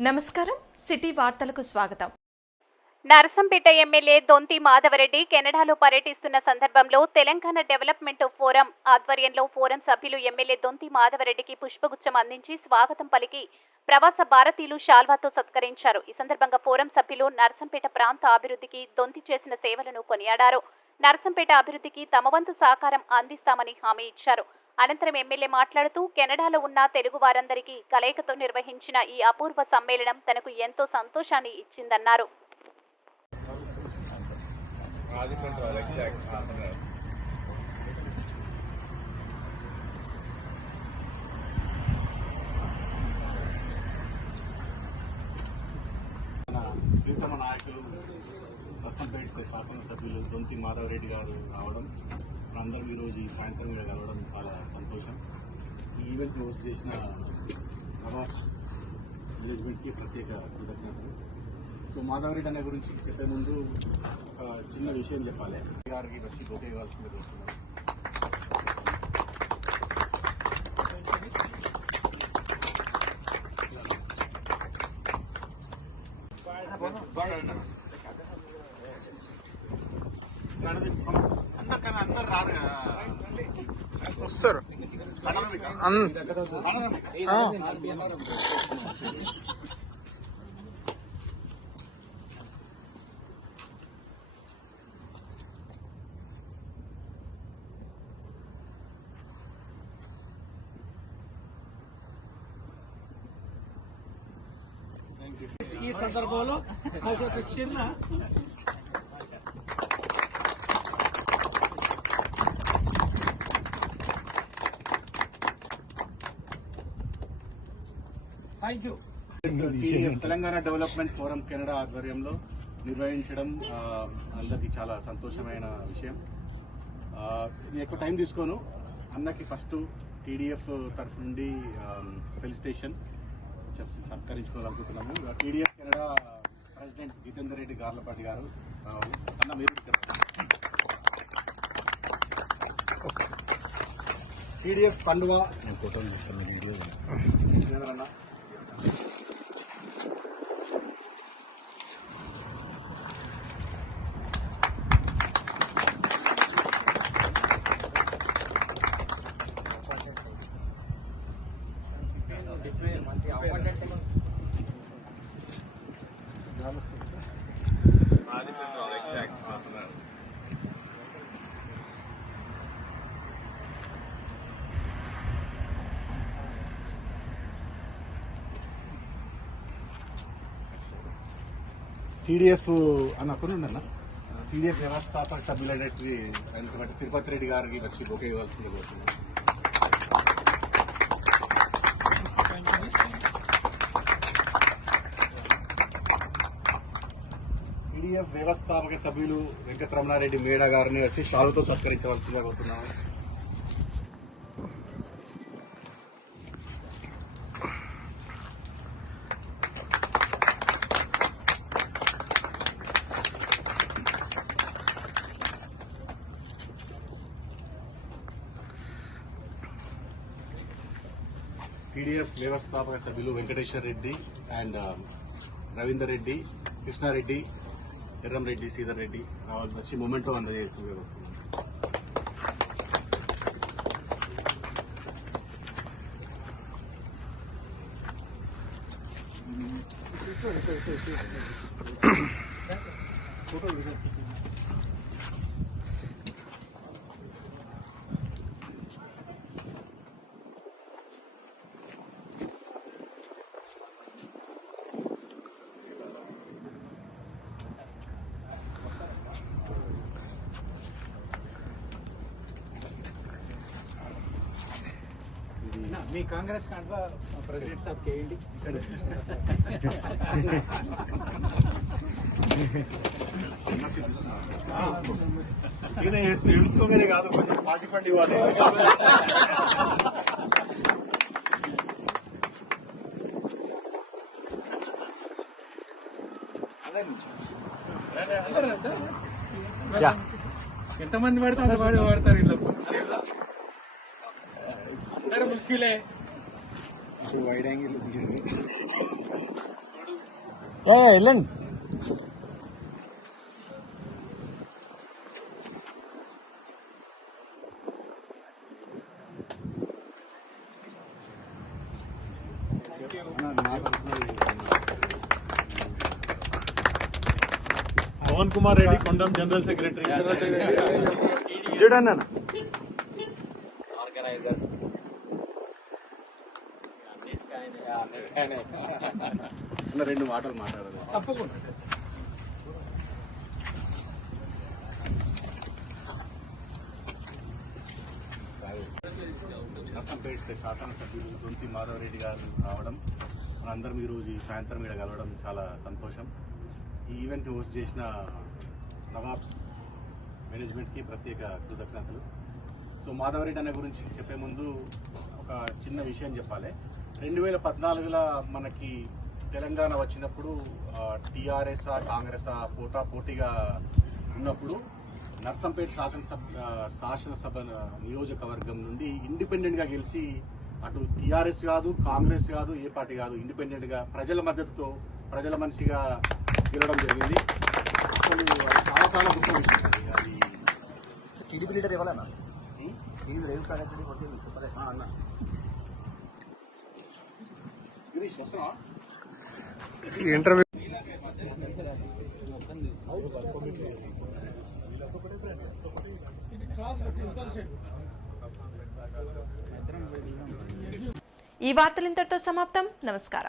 నమస్కారం. సిటీ వార్తలకు స్వాగతం. నరసంపేట ఎమ్మెల్యే దొంతి మాధవరెడ్డి కెనడాలో పర్యటిస్తున్న సందర్భంలో తెలంగాణ డెవలప్మెంట్ ఫోరం ఆధ్వర్యంలో ఫోరం సభ్యులు ఎమ్మెల్యే దొంతి మాధవరెడ్డికి పుష్పగుచ్చం అందించి స్వాగతం పలికి ప్రవాస భారతీయులు శాల్వాతో సత్కరించారు. ఈ సందర్భంగా ఫోరం సభ్యులు నరసంపేట ప్రాంత అభివృద్ధికి దొంతి చేసిన సేవలను కొనియాడారు. నరసంపేట అభివృద్ధికి తమ వంతు సహకారం అందిస్తామని హామీ ఇచ్చారు. అనంతరం ఎమ్మెల్యే మాట్లాడుతూ కెనడాలో ఉన్న తెలుగు వారందరికీ కలయికతో నిర్వహించిన ఈ అపూర్వ సమ్మేళనం తనకు ఎంతో సంతోషాన్ని ఇచ్చిందన్నారు. రత్నంపేట శాసనసభ్యులు దొంతి మాధవరెడ్డి గారు రావడం మనందరం ఈరోజు ఈ సాయంత్రం ఇక్కడ కలవడం చాలా సంతోషం. ఈ ఈవెంట్ హోస్ట్ చేసిన ప్రభాస్ మేనేజ్మెంట్కి ప్రత్యేక కృతజ్ఞతలు. సో మాధవరెడ్డి అనే గురించి చెప్పే ముందు ఒక చిన్న విషయం చెప్పాలి. గారికి వచ్చి గొప్ప ఇవ్వాల్సింది కోరుతున్నాను. అందరికన్నా వస్తారు. ఈ సందర్భంలో నాకు ఒక చిన్న thank you Telangana development forum Canada ఆధ్వర్యంలో నిర్వహించడం అందరికీ చాలా సంతోషమైన విషయం. నేను ఎక్కువ టైం తీసుకోను. అన్నకి ఫస్ట్ టీడీఎఫ్ తరఫు నుండి felicitation సత్కరించుకోవాలనుకుంటున్నాము. TDF Canada president Jitender Reddy Garlapati గారు అన్న మీరు టీడీఎఫ్ పండుగ. అన్న టీడీఎఫ్ అని అక్కడ టీడీఎఫ్ వ్యవస్థాపక సభ్యులైనటువంటి తిరుపతి రెడ్డి గారికి వచ్చి బొకే ఇవ్వాల్సింది కోరుతున్నాను టీడీఎఫ్ వ్యవస్థాపక సభ్యులు వెంకటరమణారెడ్డి మేడ గారిని వచ్చి షాలుతో సత్కరించవలసిందిగా కోరుతున్నాము. టీడీఎఫ్ వ్యవస్థాపక సభ్యులు వెంకటేశ్వర రెడ్డి అండ్ రవీందర్ రెడ్డి కృష్ణారెడ్డి ఎర్రంరెడ్డి శ్రీధర్ రెడ్డి రావాలి వచ్చి మొమెంటో అందజేసింది మీ కాంగ్రెస్ కాంట్లో ప్రెసిడెంట్ సాబ్ చేయండి ఏమించుకోగానే కాదు కొంచెం పార్టీ ఫండ్ ఇవ్వాలి. ఎంతమంది పడితే అంత मुश्किल है। वाइड एंगल ए Elon Pavan Kumar Reddy Kondam general secretary. General secretary जेड़ा ना? ऑर्गेनाइजर అన్న రెండు మాటలు మాట్లాడదు. నర్సంపేట శాసనసభ్యులు దొంతి మాధవరెడ్డి గారు రావడం మనందరం ఈరోజు ఈ సాయంత్రం ఇక్కడ కలవడం చాలా సంతోషం. ఈ ఈవెంట్ హోస్ట్ చేసిన నవాబ్స్ మేనేజ్మెంట్కి ప్రత్యేక కృతజ్ఞతలు. సో మాధవరెడ్డి అన్న గురించి చెప్పే ముందు ఒక చిన్న విషయం చెప్పాలి. రెండు వేల పద్నాలుగులో మనకి తెలంగాణ వచ్చినప్పుడు టీఆర్ఎస్ కాంగ్రెస్ పోటా పోటీగా ఉన్నప్పుడు నర్సంపేట శాసనసభ శాసనసభ నియోజకవర్గం నుండి ఇండిపెండెంట్గా గెలిచి అటు టీఆర్ఎస్ కాదు కాంగ్రెస్ కాదు ఏ పార్టీ కాదు ఇండిపెండెంట్గా ప్రజల మద్దతుతో ప్రజల మనిషిగా గెలవడం జరిగింది. అసలు చాలా చాలా గొప్ప విషయం అది. టీడీపీ లీడర్ ఇవ్వాలన్నా అన్న. ఇంటర్వ్యూ ఈ వార్తలు ఇంతటితో సమాప్తం. నమస్కారం.